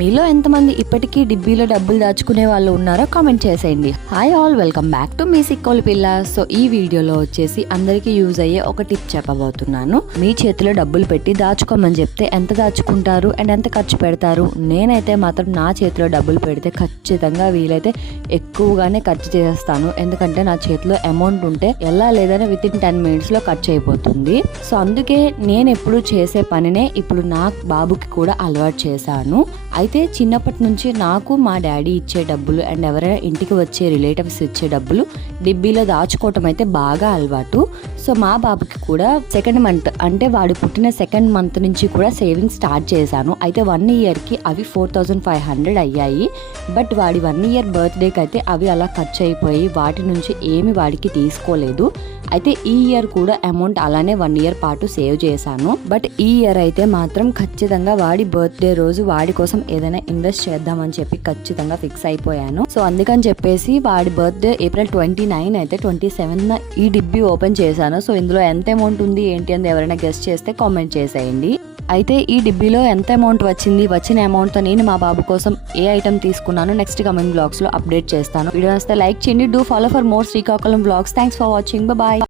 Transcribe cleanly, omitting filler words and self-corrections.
మీలో ఎంతమంది ఇప్పటికీ డిబ్బీలో డబ్బులు దాచుకునే వాళ్ళు ఉన్నారో కామెంట్ చేసేయండి. Hi all, welcome back to మీ సిక్కోలు పిల్ల. సో ఈ వీడియోలో వచ్చేసి అందరికీ యూజ్ అయ్యే ఒక టిప్ చెప్పబోతున్నాను. మీ చేతిలో డబ్బులు పెట్టి దాచుకోమని చెప్తే ఎంత దాచుకుంటారు అండ్ ఎంత ఖర్చు పెడతారు? నేనైతే మాత్రం నా చేతిలో డబ్బులు పెడితే ఖచ్చితంగా వీలైతే ఎక్కువగానే ఖర్చు చేస్తాను. ఎందుకంటే నా చేతిలో అమౌంట్ ఉంటే ఎలా లేదని విత్ ఇన్ 10 minutes లో ఖర్చు అయిపోతుంది. సో అందుకే నేను ఎప్పుడు చేసే పనినే ఇప్పుడు నా బాబుకి కూడా అలవాటు చేశాను. అయితే చిన్నప్పటి నుంచి నాకు మా డాడీ ఇచ్చే డబ్బులు అండ్ ఎవరైనా ఇంటికి వచ్చే రిలేటివ్స్ ఇచ్చే డబ్బులు డిబ్బీలో దాచుకోవటం అయితే బాగా అలవాటు. సో మా బాబుకి కూడా సెకండ్ మంత్ అంటే వాడు పుట్టిన సెకండ్ మంత్ నుంచి కూడా సేవింగ్ స్టార్ట్ చేశాను. అయితే 1 yearకి అవి 4500 అయ్యాయి. బట్ వాడి 1 year బర్త్డేకి అయితే అవి అలా ఖర్చు అయిపోయి వాటి నుంచి ఏమి వాడికి తీసుకోలేదు. అయితే ఈ ఇయర్ కూడా అమౌంట్ అలానే 1 year పాటు సేవ్ చేశాను. బట్ ఈ ఇయర్ అయితే మాత్రం ఖచ్చితంగా వాడి బర్త్డే రోజు వాడి కోసం ఏదైనా ఇన్వెస్ట్ చేద్దామని చెప్పి ఖచ్చితంగా ఫిక్స్ అయిపోయాను. సో అందుకని చెప్పేసి వాడి బర్త్డే April 29 అయితే 27 ఈ డిబ్బీ ఓపెన్ చేశాను. సో ఇందులో ఎంత అమౌంట్ ఉంది ఏంటి అని ఎవరైనా గెస్ట్ చేస్తే కామెంట్ చేసేయండి. అయితే ఈ డిబ్బీలో ఎంత అమౌంట్ వచ్చిన అమౌంట్తో నేను మా బాబు కోసం ఏ ఐటమ్ తీసుకున్నాను నెక్స్ట్ కమింగ్ బ్లాగ్స్ లో అప్డేట్ చేస్తాను. వీడియో వస్తే లైక్ చేయండి. Do follow for more Srikakulam blogs. Thanks for watching. Bye.